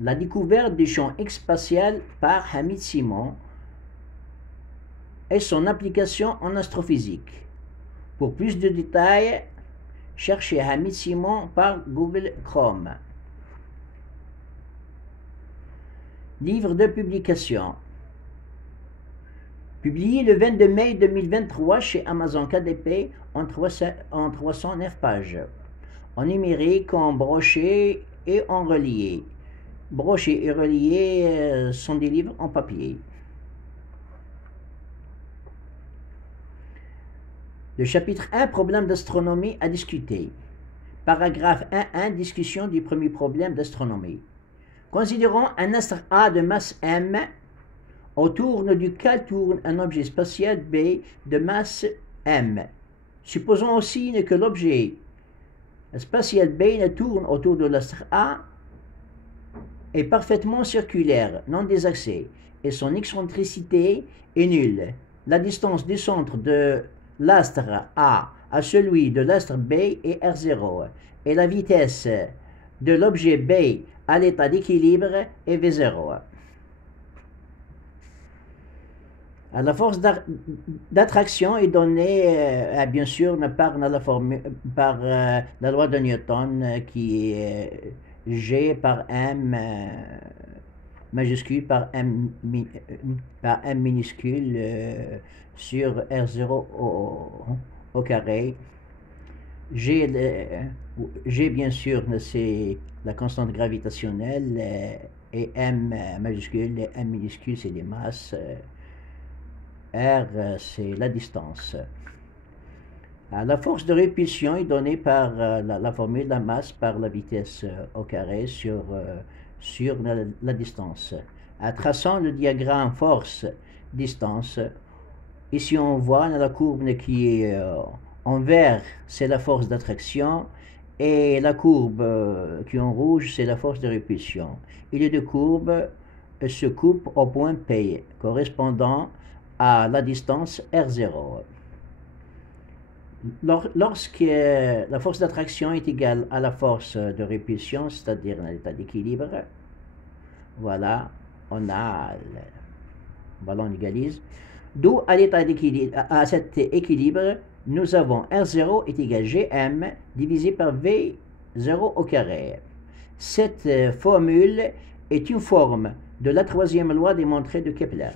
La découverte du champ X-spatial par Hamid Simon et son application en astrophysique. Pour plus de détails, cherchez Hamid Simon par Google Chrome. Livre de publication. Publié le 22 mai 2023 chez Amazon KDP en 309 pages. En numérique, en broché et en relié. Broché et relié sont des livres en papier. Le chapitre 1, problème d'astronomie à discuter. Paragraphe 1.1, discussion du premier problème d'astronomie. Considérons un astre A de masse M, autour duquel tourne un objet spatial B de masse M. Supposons aussi que l'objet spatial B ne tourne autour de l'astre A est parfaitement circulaire, non désaxé, et son excentricité est nulle. La distance du centre de l'astre A à celui de l'astre B est R0, et la vitesse de l'objet B à l'état d'équilibre est V0. La force d'attraction est donnée, bien sûr, par la loi de Newton, qui est G par M majuscule par M minuscule sur R0 au carré. G, bien sûr, c'est la constante gravitationnelle, et M majuscule et M minuscule, c'est les masses. R, c'est la distance. La force de répulsion est donnée par la formule de la masse par la vitesse au carré sur la distance. Traçant le diagramme force-distance, ici on voit dans la courbe qui est en vert, c'est la force d'attraction, et la courbe qui est en rouge, c'est la force de répulsion. Et les deux courbes se coupent au point P, correspondant à la distance R0. Lorsque la force d'attraction est égale à la force de répulsion, c'est-à-dire à l'état d'équilibre, voilà, on a le ballon égalise. D'où à cet équilibre, nous avons R0 est égal à Gm divisé par V0 au carré. Cette formule est une forme de la troisième loi démontrée de Kepler.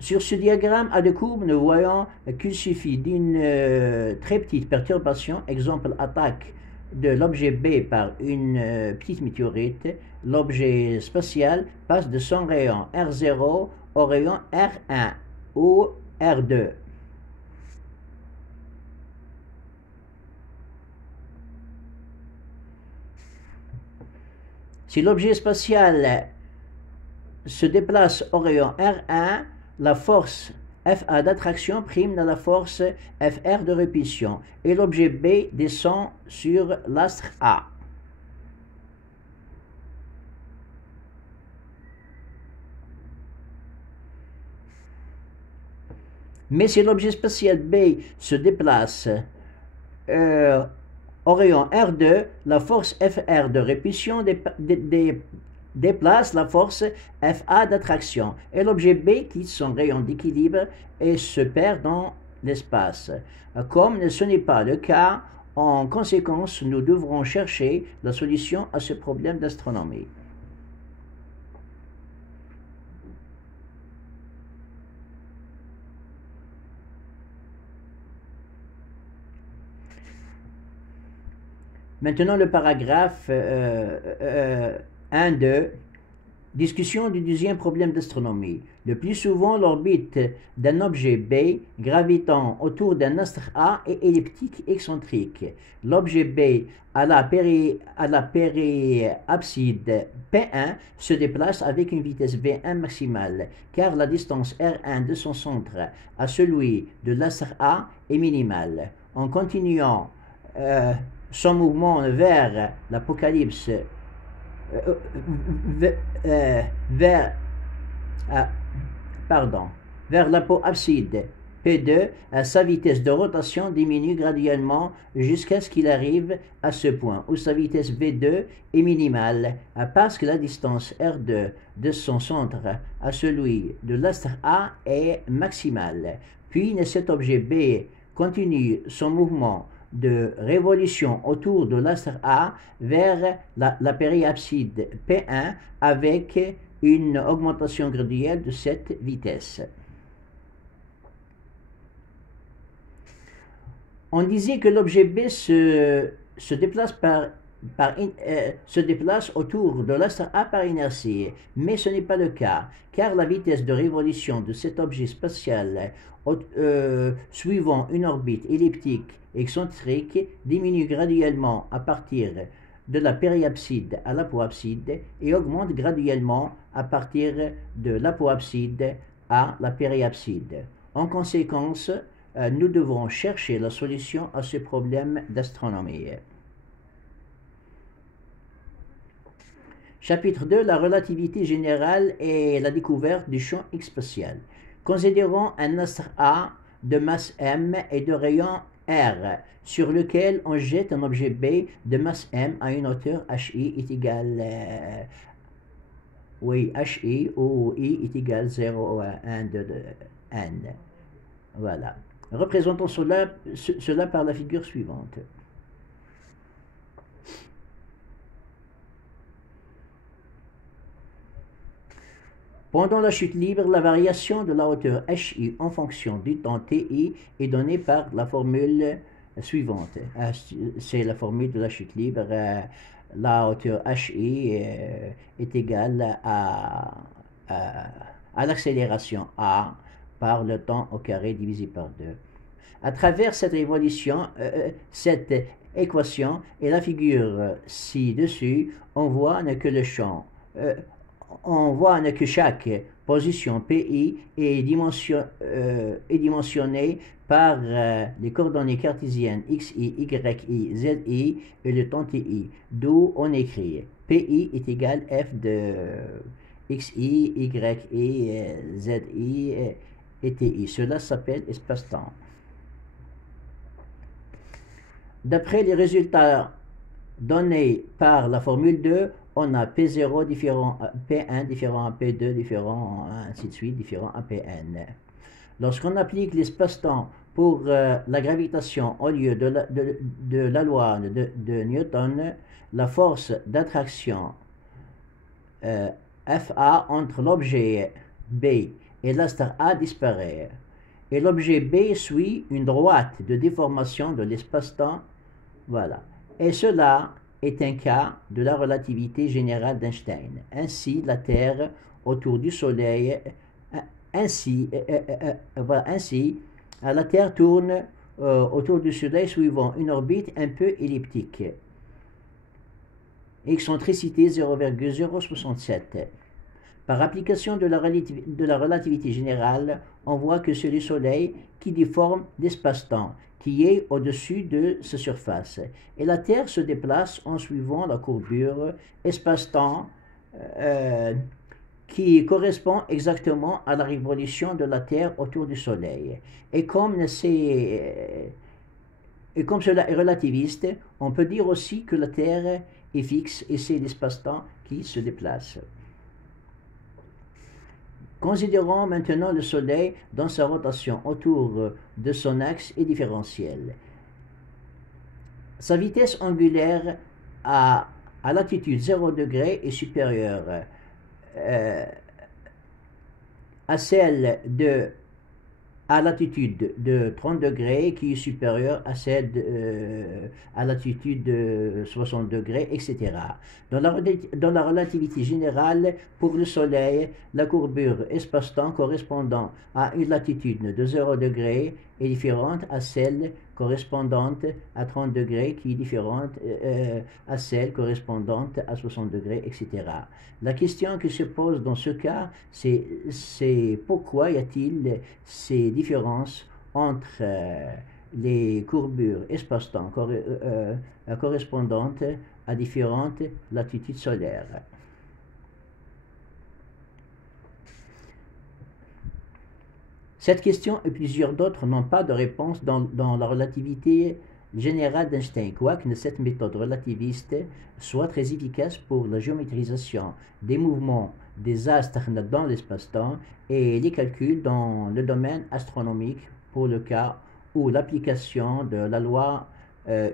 Sur ce diagramme à deux courbes, nous voyons qu'il suffit d'une très petite perturbation, exemple attaque de l'objet B par une petite météorite, l'objet spatial passe de son rayon R0 au rayon R1 ou R2. Si l'objet spatial se déplace au rayon R1, la force FA d'attraction prime dans la force FR de répulsion et l'objet B descend sur l'astre A. Mais si l'objet spatial B se déplace au rayon R2, la force FR de répulsion déplace la force FA d'attraction et l'objet B quitte son rayon d'équilibre et se perd dans l'espace. Comme ce n'est pas le cas, en conséquence, nous devrons chercher la solution à ce problème d'astronomie. Maintenant, le paragraphe 1.2, discussion du deuxième problème d'astronomie. Le plus souvent, l'orbite d'un objet B gravitant autour d'un astre A est elliptique excentrique. L'objet B à la périapside P1 se déplace avec une vitesse V1 maximale, car la distance R1 de son centre à celui de l'astre A est minimale. En continuant son mouvement vers l'apocalypse, vers l'apoapside P2, sa vitesse de rotation diminue graduellement jusqu'à ce qu'il arrive à ce point où sa vitesse V2 est minimale parce que la distance R2 de son centre à celui de l'astre A est maximale. Puis cet objet B continue son mouvement de révolution autour de l'astre A vers la périapside P1 avec une augmentation graduelle de cette vitesse. On disait que l'objet B se déplace se déplace autour de l'astre A par inertie, mais ce n'est pas le cas, car la vitesse de révolution de cet objet spatial suivant une orbite elliptique excentrique diminue graduellement à partir de la périapside à l'apoapside et augmente graduellement à partir de l'apoapside à la périapside. En conséquence, nous devons chercher la solution à ce problème d'astronomie. Chapitre 2, la relativité générale et la découverte du champ X spatial. Considérons un astre A de masse m et de rayon r, sur lequel on jette un objet B de masse m à une hauteur hi est égale hi où i est égal 0 à 1 de n. Voilà. Représentons cela par la figure suivante. Pendant la chute libre, la variation de la hauteur hi en fonction du temps ti est donnée par la formule suivante. C'est la formule de la chute libre. La hauteur hi est égale à l'accélération a par le temps au carré divisé par 2. À travers cette cette équation et la figure ci-dessus, on voit que le champ on voit que chaque position PI est dimensionnée par les coordonnées cartésiennes XI, YI, ZI et le temps TI, d'où on écrit PI est égal F de XI, YI, ZI et TI. Cela s'appelle espace-temps. D'après les résultats donnés par la formule 2, on a P0 différent à P1 différent à P2 différent à ainsi de suite différent à Pn. Lorsqu'on applique l'espace-temps pour la gravitation au lieu de la loi de Newton, la force d'attraction FA entre l'objet B et l'astre A disparaît. Et l'objet B suit une droite de déformation de l'espace-temps. Voilà. Et cela est un cas de la relativité générale d'Einstein. Ainsi, la Terre autour du Soleil, la Terre tourne autour du Soleil suivant une orbite un peu elliptique. Excentricité 0,067. Par application de la relativité générale, on voit que c'est le Soleil qui déforme l'espace-temps, qui est au-dessus de sa surface. Et la Terre se déplace en suivant la courbure espace-temps qui correspond exactement à la révolution de la Terre autour du Soleil. Et comme cela est relativiste, on peut dire aussi que la Terre est fixe et c'est l'espace-temps qui se déplace. Considérons maintenant le Soleil dans sa rotation autour de son axe et différentiel. Sa vitesse angulaire à latitude 0 degré est supérieure à celle à latitude de 30 degrés qui est supérieure à celle à latitude de 60 degrés, etc. Dans la relativité générale, pour le Soleil, la courbure espace-temps correspondant à une latitude de 0 degrés est différente à celle correspondante à 30 degrés qui est différente à celle correspondante à 60 degrés, etc. La question qui se pose dans ce cas, c'est pourquoi y a-t-il ces différences entre les courbures espace-temps correspondantes à différentes latitudes solaires. Cette question et plusieurs d'autres n'ont pas de réponse dans la relativité générale d'Einstein, quoique cette méthode relativiste soit très efficace pour la géométrisation des mouvements des astres dans l'espace-temps et les calculs dans le domaine astronomique pour le cas où l'application de la loi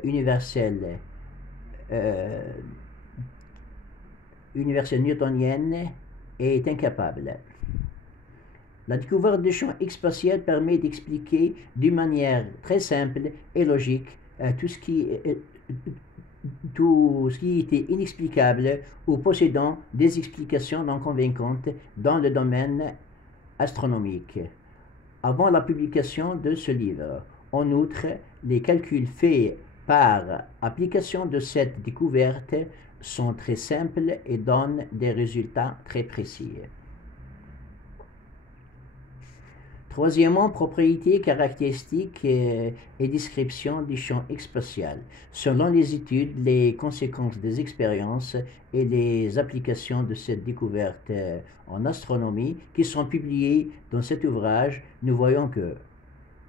universelle newtonienne est incapable. La découverte du champ X spatial permet d'expliquer d'une manière très simple et logique tout ce qui était inexplicable ou possédant des explications non convaincantes dans le domaine astronomique avant la publication de ce livre. En outre, les calculs faits par application de cette découverte sont très simples et donnent des résultats très précis. Troisièmement, propriétés, caractéristiques et description du champ X spatial. Selon les études, les conséquences des expériences et les applications de cette découverte en astronomie qui sont publiées dans cet ouvrage, nous voyons que,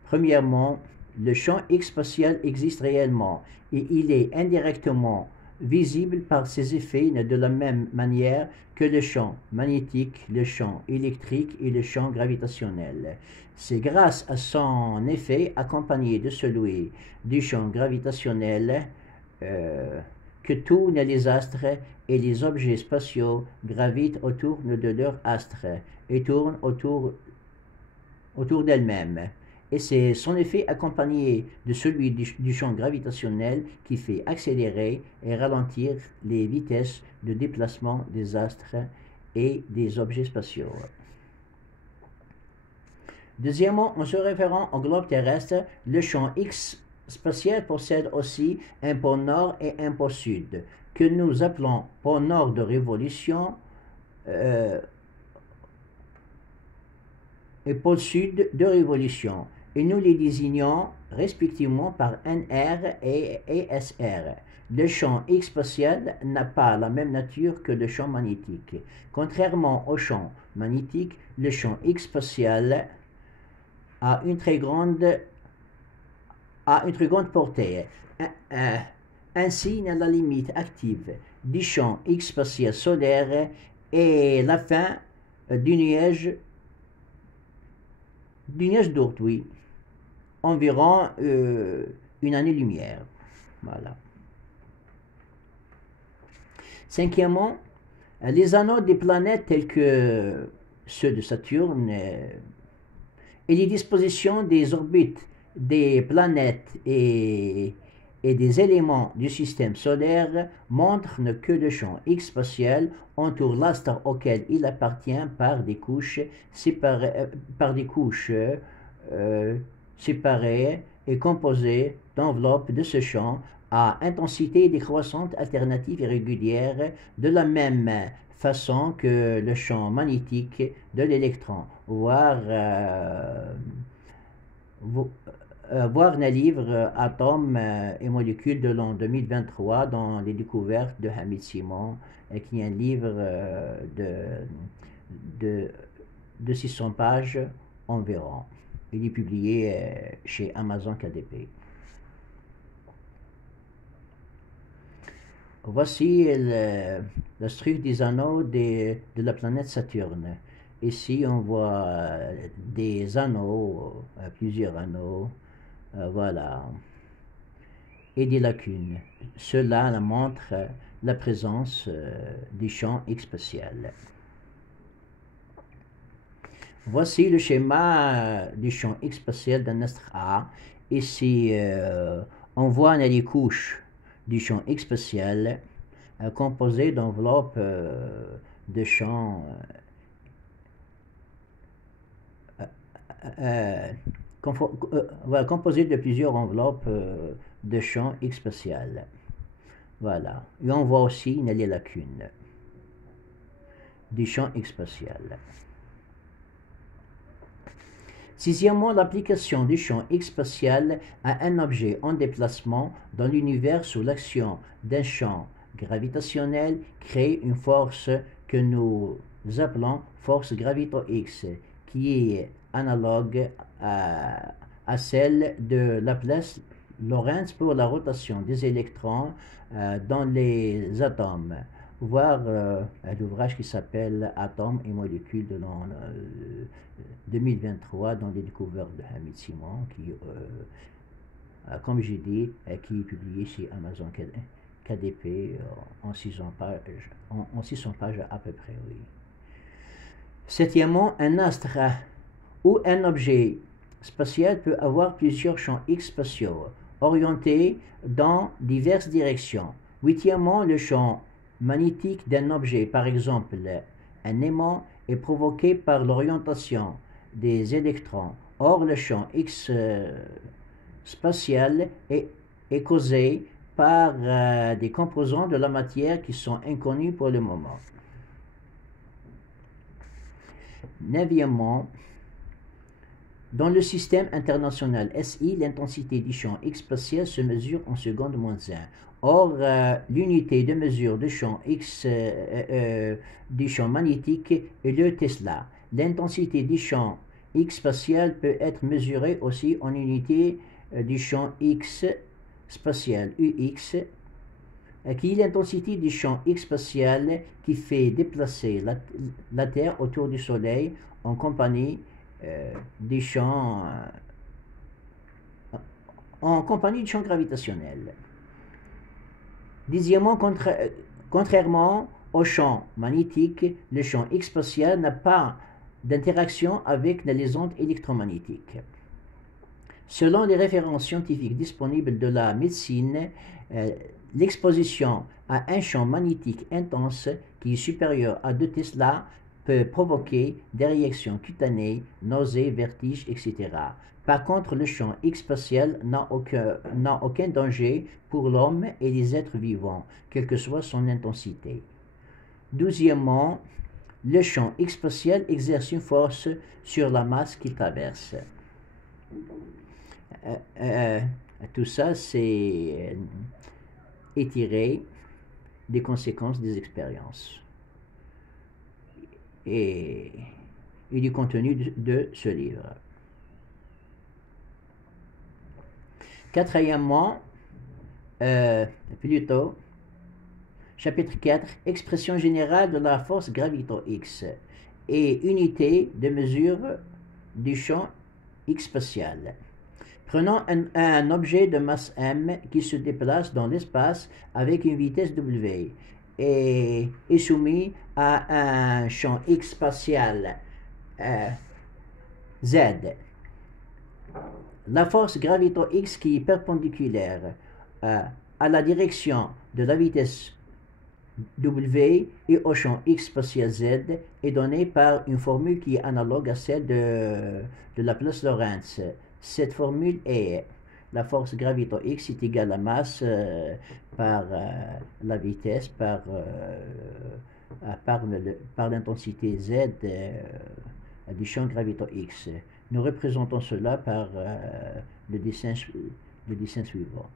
premièrement, le champ X spatial existe réellement et il est indirectement visible par ses effets de la même manière que le champ magnétique, le champ électrique et le champ gravitationnel. C'est grâce à son effet accompagné de celui du champ gravitationnel que tous les astres et les objets spatiaux gravitent autour de leur astre et tournent autour d'elles-mêmes. Et c'est son effet accompagné de celui du champ gravitationnel qui fait accélérer et ralentir les vitesses de déplacement des astres et des objets spatiaux. Deuxièmement, en se référant au globe terrestre, le champ X spatial possède aussi un pôle nord et un pôle sud, que nous appelons pôle nord de révolution et pôle sud de révolution, et nous les désignons respectivement par NR et SR. Le champ X spatial n'a pas la même nature que le champ magnétique. Contrairement au champ magnétique, le champ X spatial a une très grande portée. Ainsi, la limite active du champ X spatial solaire est la fin du nuage d'Oort, oui, environ une année-lumière. Voilà. Cinquièmement, les anneaux des planètes tels que ceux de Saturne et les dispositions des orbites des planètes et des éléments du système solaire montrent que le champ X spatial entoure l'astre auquel il appartient par des couches séparées et composées d'enveloppes de ce champ à intensité décroissante alternative et régulière de la même façon que le champ magnétique de l'électron, voir le livre Atomes et molécules de l'an 2023 dans les découvertes de Hamid Simon, qui est un livre de 600 pages environ. Il est publié chez Amazon KDP. Voici la structure des anneaux de la planète Saturne. Ici, on voit des anneaux, plusieurs anneaux, voilà, et des lacunes. Cela montre la présence du champ X spatial. Voici le schéma du champ X spatial d'un astre A. Ici, on voit les couches du champ X spatial composées d'enveloppes de champs composé de plusieurs enveloppes de champ X spatial. Voilà. Et on voit aussi les lacunes du champ X spatial. Sixièmement, l'application du champ X spatial à un objet en déplacement dans l'univers sous l'action d'un champ gravitationnel crée une force que nous appelons force gravito-X, qui est analogue à celle de Laplace-Lorentz pour la rotation des électrons dans les atomes. Voir l'ouvrage qui s'appelle Atomes et molécules de l'an 2023 dans les découvertes de Hamid Simon, qui, comme j'ai dit, qui est publié chez Amazon KDP en 600 pages, en 600 pages à peu près, oui. Septièmement, un astre ou un objet spatial peut avoir plusieurs champs X spatiaux orientés dans diverses directions. Huitièmement, le champ magnétique d'un objet, par exemple un aimant, est provoqué par l'orientation des électrons. Or, le champ X spatial est causé par des composants de la matière qui sont inconnus pour le moment. Neuvièmement, dans le système international SI, l'intensité du champ X spatial se mesure en secondes moins 1. Or, l'unité de mesure du champ X du champ magnétique est le Tesla. L'intensité du champ X spatial peut être mesurée aussi en unité du champ X spatial UX, qui est l'intensité du champ X spatial qui fait déplacer la Terre autour du Soleil en compagnie du champ gravitationnel. Dixièmement, contrairement au champ magnétique, le champ X spatial n'a pas d'interaction avec les ondes électromagnétiques. Selon les références scientifiques disponibles de la médecine, l'exposition à un champ magnétique intense qui est supérieur à 2 Tesla peut provoquer des réactions cutanées, nausées, vertiges, etc. Par contre, le champ X spatial n'a aucun danger pour l'homme et les êtres vivants, quelle que soit son intensité. Douzièmement, le champ X spatial exerce une force sur la masse qu'il traverse. Tout ça, c'est étiré des conséquences des expériences et du contenu de ce livre. Quatrièmement, plutôt, chapitre 4, expression générale de la force gravito-X et unité de mesure du champ X spatial. Prenons un objet de masse m qui se déplace dans l'espace avec une vitesse w et est soumis à un champ X spatial z. La force gravito-X qui est perpendiculaire à la direction de la vitesse w et au champ X spatial z est donnée par une formule qui est analogue à celle de Laplace-Lorentz. Cette formule est la force gravito-X est égale à la masse par la vitesse par l'intensité z du champ gravito-X. Nous représentons cela par le dessin suivant.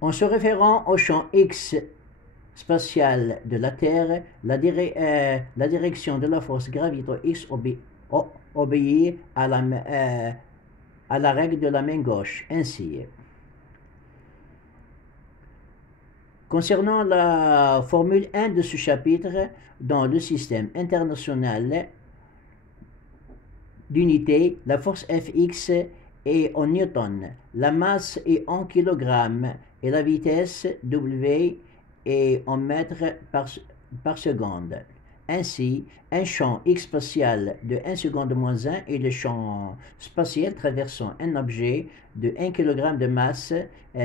En se référant au champ X spatial de la Terre, la direction de la force gravito-X obéit à la règle de la main gauche. Ainsi, concernant la formule 1 de ce chapitre, dans le système international d'unité, la force Fx est en newton, la masse est en kilogrammes et la vitesse W est en mètres par seconde. Ainsi, un champ X spatial de 1 seconde moins 1 est le champ spatial traversant un objet de 1 kg de masse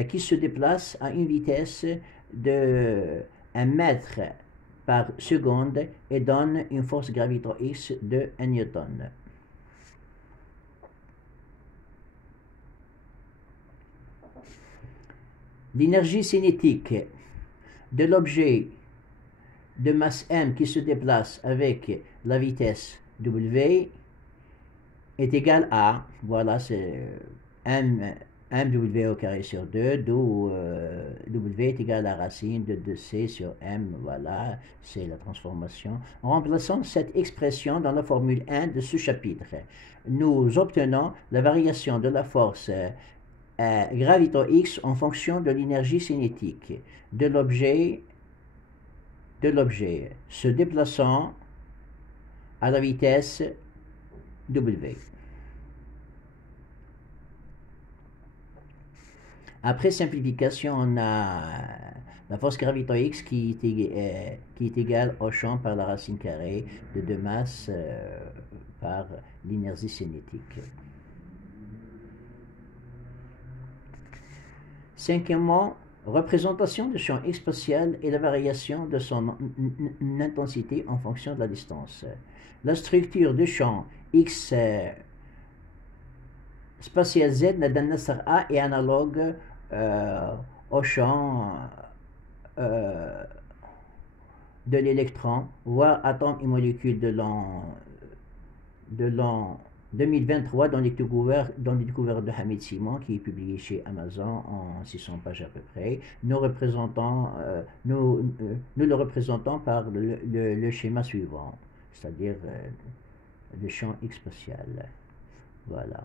qui se déplace à une vitesse de 1 mètre par seconde et donne une force gravito-X de 1 newton. L'énergie cinétique de l'objet de masse m qui se déplace avec la vitesse w est égale à, voilà, c'est m mw au carré sur 2, d'où w est égal à la racine de 2c sur m, voilà, c'est la transformation. En remplaçant cette expression dans la formule 1 de ce chapitre, nous obtenons la variation de la force graviton X en fonction de l'énergie cinétique de l'objet se déplaçant à la vitesse w. Après simplification, on a la force graviton X qui est égale au champ par la racine carrée de 2 masses par l'inertie cinétique. Cinquièmement, représentation du champ X spatial et la variation de son intensité en fonction de la distance. La structure du champ X spatial Z d'un nasr A est analogue au champ de l'électron, voire atome et molécules de l'an 2023 dans les découvertes de Hamid Simon, qui est publié chez Amazon en 600 pages à peu près. Nous le représentons par le schéma suivant, c'est-à-dire le champ X spatial. Voilà.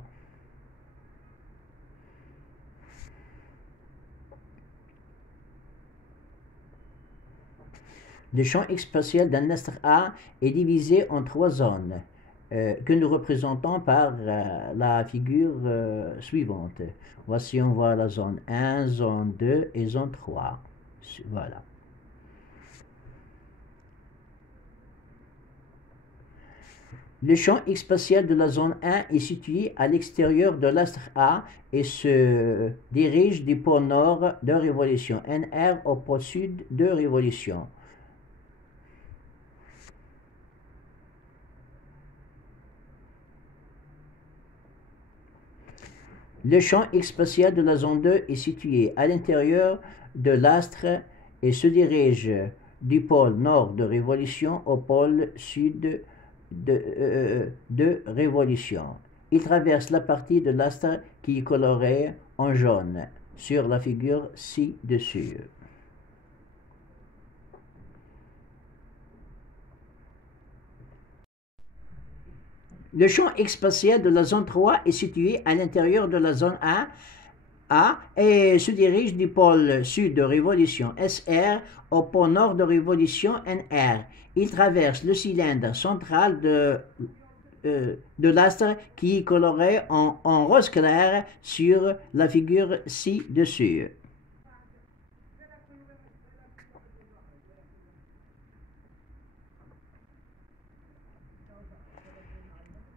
Le champ X spatial d'un astre A est divisé en 3 zones que nous représentons par la figure suivante. Voici, on voit la zone 1, zone 2 et zone 3. Voilà. Le champ X spatial de la zone 1 est situé à l'extérieur de l'astre A et se dirige du pôle nord de révolution NR au pôle sud de révolution. Le champ X spatial de la zone 2 est situé à l'intérieur de l'astre et se dirige du pôle nord de révolution au pôle sud de révolution. Il traverse la partie de l'astre qui est colorée en jaune sur la figure ci-dessus. Le champ X spatial de la zone 3 est situé à l'intérieur de la zone A et se dirige du pôle sud de révolution SR au pôle nord de révolution NR. Il traverse le cylindre central de l'astre qui est coloré en rose clair sur la figure ci-dessus.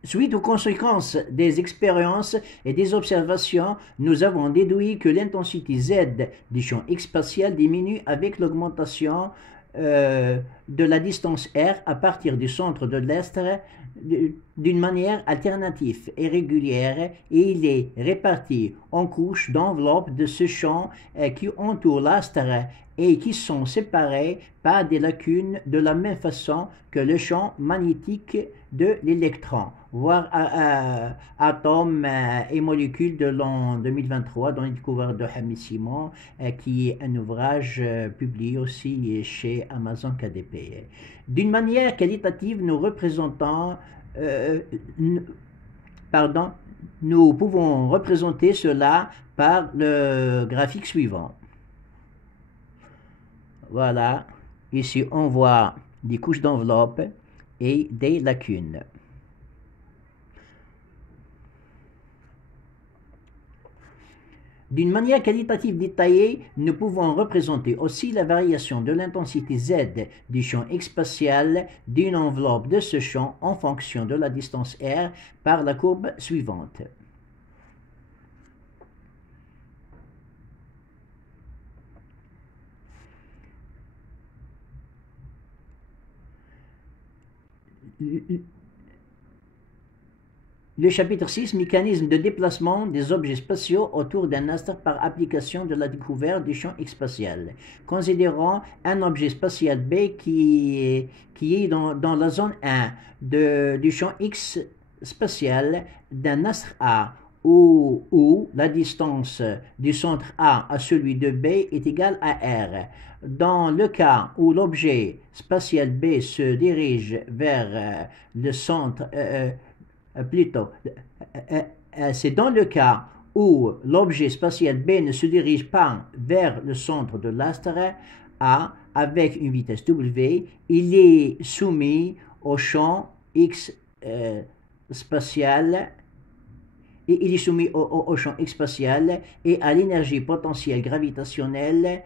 Suite aux conséquences des expériences et des observations, nous avons déduit que l'intensité Z du champ X spatial diminue avec l'augmentation de la distance R à partir du centre de l'astre d'une manière alternative et régulière, et il est réparti en couches d'enveloppes de ce champ qui entourent l'astre et qui sont séparées par des lacunes de la même façon que le champ magnétique de l'électron, voire atomes et molécules de l'an 2023 dans les découvertes de Hamid Simon, qui est un ouvrage publié aussi chez Amazon KDP. D'une manière qualitative, nous pouvons représenter cela par le graphique suivant. Voilà, ici on voit des couches d'enveloppe et des lacunes. D'une manière qualitative détaillée, nous pouvons représenter aussi la variation de l'intensité Z du champ X spatial d'une enveloppe de ce champ en fonction de la distance R par la courbe suivante. Le chapitre 6, mécanisme de déplacement des objets spatiaux autour d'un astre par application de la découverte du champ X spatial. Considérons un objet spatial B qui est dans la zone 1 du champ X spatial d'un astre A, où la distance du centre A à celui de B est égale à R. Dans le cas où l'objet spatial B se dirige vers le centre, plutôt, c'est dans le cas où l'objet spatial B ne se dirige pas vers le centre de l'astre A avec une vitesse W, il est soumis au champ X spatial et il est soumis au champ X spatial et à l'énergie potentielle gravitationnelle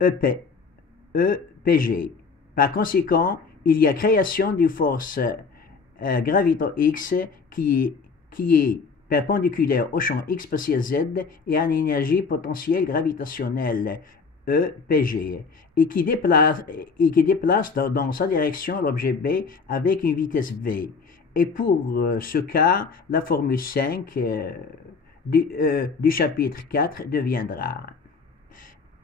EPG. Par conséquent, il y a création d'une force gravito X qui est perpendiculaire au champ X spatial Z et à l'énergie potentielle gravitationnelle EPG et qui déplace dans sa direction l'objet B avec une vitesse V. Et pour ce cas, la formule 5 du chapitre 4 deviendra.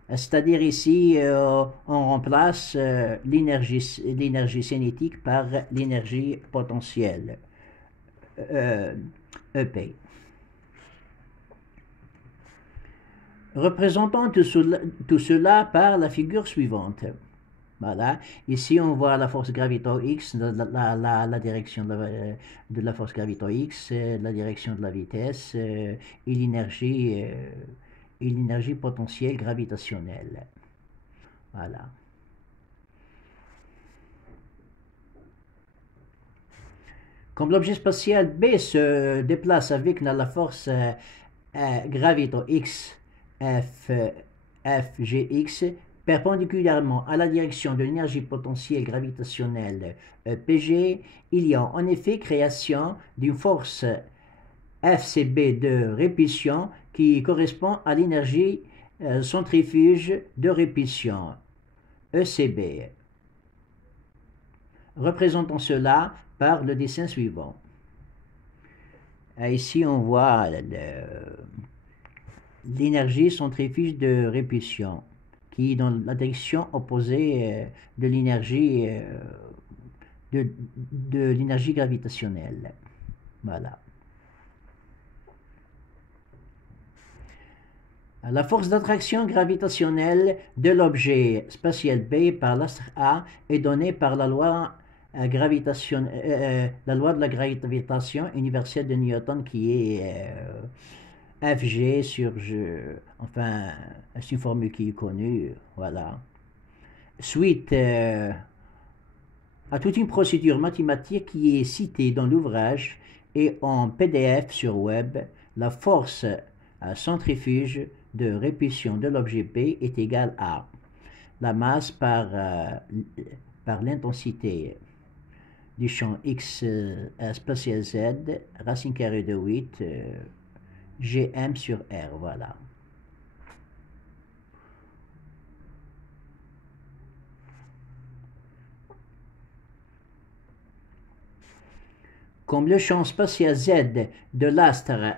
C'est-à-dire ici, on remplace l'énergie cinétique par l'énergie potentielle, EP. Représentons tout cela par la figure suivante. Voilà. Ici, on voit la force gravito X, la direction de la force gravito X, la direction de la vitesse et l'énergie potentielle gravitationnelle. Voilà. Comme l'objet spatial B se déplace avec la force gravito X FGX perpendiculairement à la direction de l'énergie potentielle gravitationnelle PG, il y a en effet création d'une force FCB de répulsion qui correspond à l'énergie centrifuge de répulsion ECB. Représentons cela par le dessin suivant. Ici, on voit l'énergie centrifuge de répulsion qui est dans la direction opposée de l'énergie gravitationnelle. Voilà. La force d'attraction gravitationnelle de l'objet spatial B par l'astre A est donnée par la loi de la gravitation universelle de Newton qui est Fg sur G, enfin, c'est une formule qui est connue, voilà. Suite à toute une procédure mathématique qui est citée dans l'ouvrage et en PDF sur web, la force centrifuge de répulsion de l'objet B est égale à la masse par l'intensité du champ X spatial Z, racine carrée de 8, Gm sur R, voilà. Comme le champ spatial Z de l'astre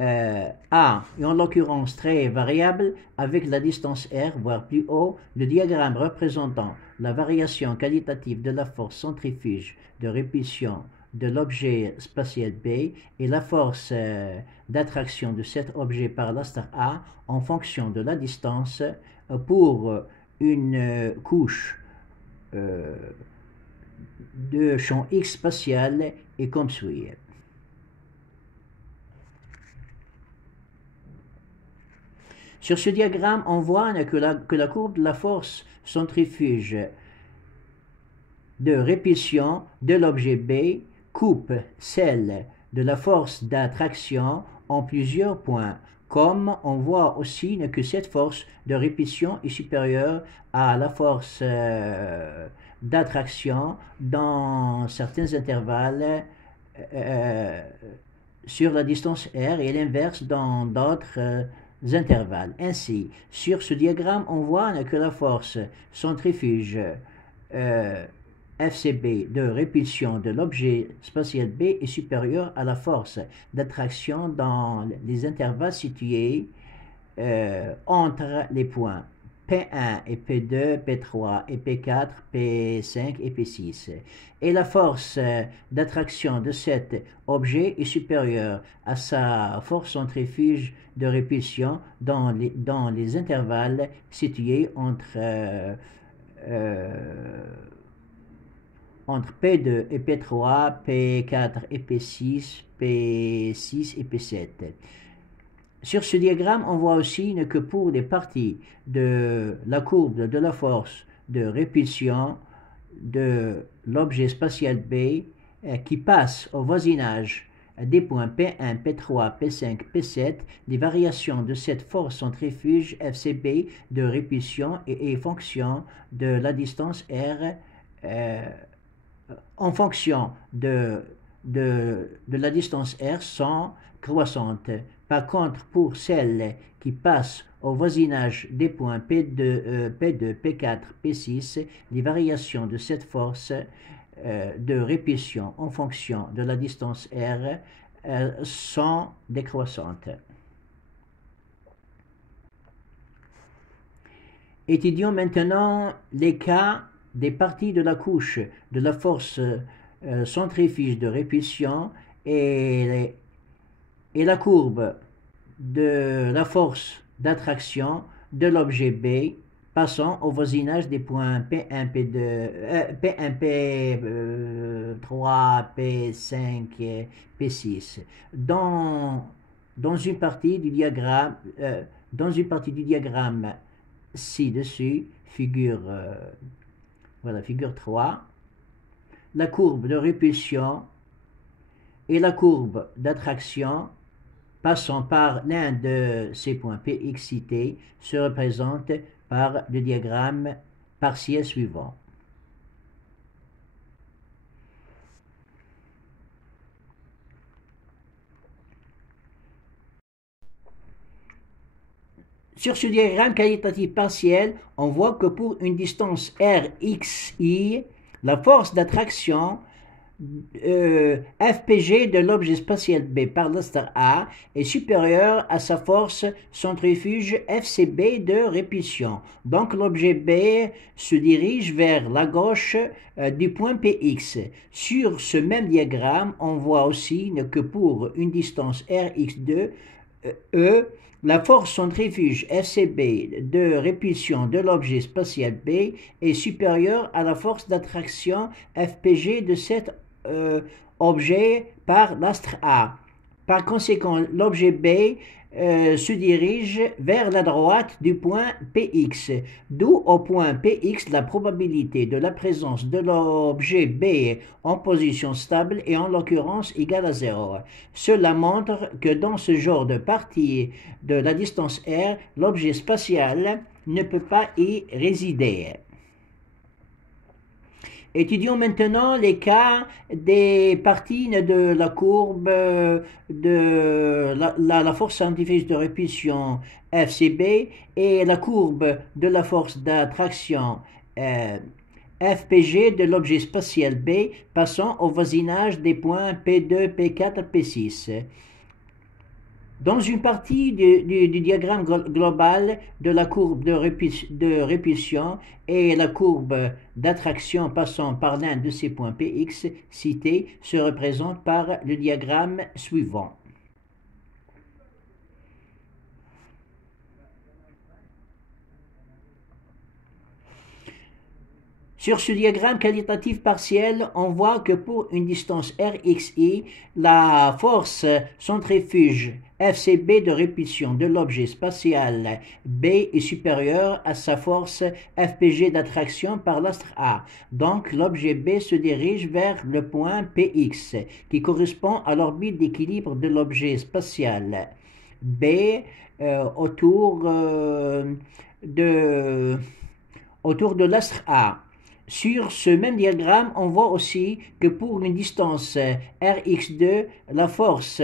A est en l'occurrence très variable avec la distance R, voire plus haut, le diagramme représentant la variation qualitative de la force centrifuge de répulsion de l'objet spatial B et la force d'attraction de cet objet par l'astre A en fonction de la distance pour une couche de champ X spatial est comme suit. Sur ce diagramme, on voit que la courbe de la force centrifuge de répulsion de l'objet B coupe celle de la force d'attraction en plusieurs points, comme on voit aussi que cette force de répulsion est supérieure à la force d'attraction dans certains intervalles sur la distance R et l'inverse dans d'autres intervalles. Ainsi, sur ce diagramme, on voit que la force centrifuge FCB de répulsion de l'objet spatial B est supérieure à la force d'attraction dans les intervalles situés entre les points P1 et P2, P3 et P4, P5 et P6. Et la force d'attraction de cet objet est supérieure à sa force centrifuge de répulsion dans les intervalles situés entre P2 et P3, P4 et P6, P6 et P7. Sur ce diagramme, on voit aussi que pour des parties de la courbe de la force de répulsion de l'objet spatial B qui passe au voisinage des points P1, P3, P5, P7, les variations de cette force centrifuge FCB de répulsion est fonction de la distance R en fonction de la distance R sont croissantes. Par contre, pour celles qui passent au voisinage des points P2, P4, P6, les variations de cette force de répulsion en fonction de la distance R sont décroissantes. Étudions maintenant les cas des parties de la couche de la force centrifuge de répulsion et la courbe de la force d'attraction de l'objet B passant au voisinage des points P1, P2, P3, P5, P6. Dans une partie du diagramme, ci-dessus, figure 3, la courbe de répulsion et la courbe d'attraction passant par l'un de ces points Px cités se représentent par le diagramme partiel suivant. Sur ce diagramme qualitatif partiel, on voit que pour une distance Rxi, la force d'attraction FPG de l'objet spatial B par l'astre A est supérieure à sa force centrifuge FCB de répulsion. Donc l'objet B se dirige vers la gauche du point Px. Sur ce même diagramme, on voit aussi que pour une distance Rx2, la force centrifuge FCB de répulsion de l'objet spatial B est supérieure à la force d'attraction FPG de cet objet par l'astre A. Par conséquent, l'objet B se dirige vers la droite du point Px, d'où au point Px la probabilité de la présence de l'objet B en position stable est en l'occurrence égale à 0. Cela montre que dans ce genre de partie de la distance R, l'objet spatial ne peut pas y résider. Étudions maintenant les cas des parties de la courbe de la force centrifuge de répulsion FCB et la courbe de la force d'attraction FPG de l'objet spatial B passant au voisinage des points P2, P4, P6. Dans une partie du diagramme global de la courbe de répulsion et la courbe d'attraction passant par l'un de ces points Px cités se représente par le diagramme suivant. Sur ce diagramme qualitatif partiel, on voit que pour une distance Rxi, la force centrifuge FCB de répulsion de l'objet spatial B est supérieure à sa force FPG d'attraction par l'astre A. Donc l'objet B se dirige vers le point Px, qui correspond à l'orbite d'équilibre de l'objet spatial B autour de l'astre A. Sur ce même diagramme, on voit aussi que pour une distance Rx2, la force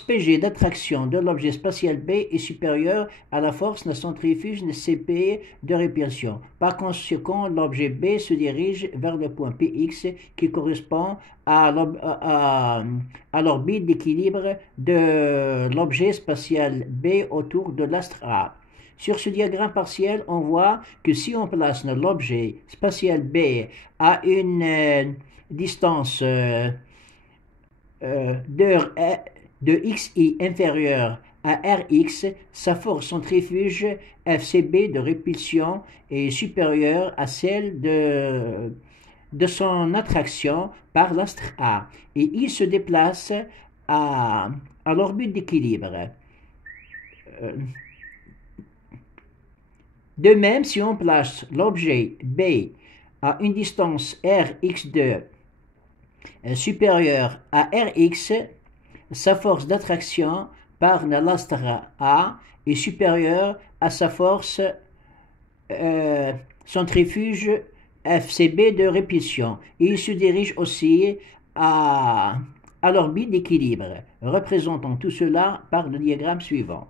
PG d'attraction de l'objet spatial B est supérieure à la force centrifuge CP de répulsion. Par conséquent, l'objet B se dirige vers le point Px qui correspond à l'orbite d'équilibre de l'objet spatial B autour de l'astre A. Sur ce diagramme partiel, on voit que si on place l'objet spatial B à une distance de xi inférieure à Rx, sa force centrifuge FCB de répulsion est supérieure à celle de son attraction par l'astre A et il se déplace à l'orbite d'équilibre. De même, si on place l'objet B à une distance Rx2 supérieure à Rx, sa force d'attraction par l'astre A est supérieure à sa force centrifuge FCB de répulsion. Et il se dirige aussi à l'orbite d'équilibre. Représentons tout cela par le diagramme suivant.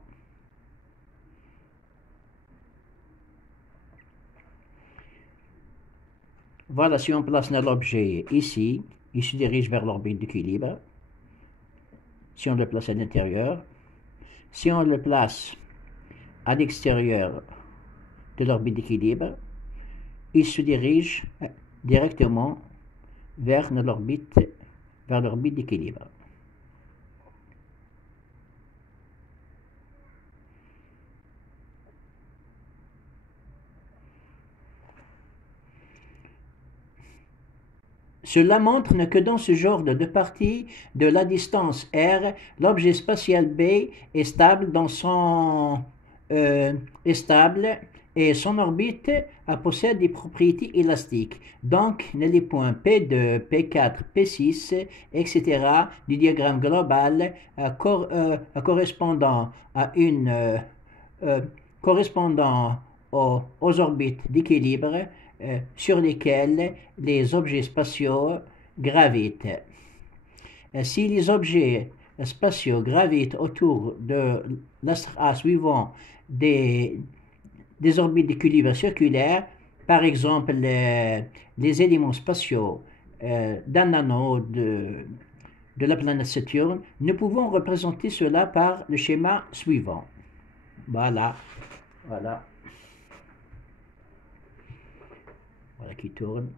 Voilà, si on place l'objet ici, il se dirige vers l'orbite d'équilibre. Si on le place à l'intérieur, si on le place à l'extérieur de l'orbite d'équilibre, il se dirige directement vers l'orbite d'équilibre. Cela montre que dans ce genre de partie de la distance r, l'objet spatial B est stable et son orbite possède des propriétés élastiques. Donc, les points P2, P4, P6, etc. du diagramme global correspondant aux orbites d'équilibre sur lesquels les objets spatiaux gravitent. Si les objets spatiaux gravitent autour de l'astre A suivant des orbites d'équilibre circulaires, par exemple les éléments spatiaux d'un anneau de la planète Saturne, nous pouvons représenter cela par le schéma suivant. Voilà. Voilà qui tourne.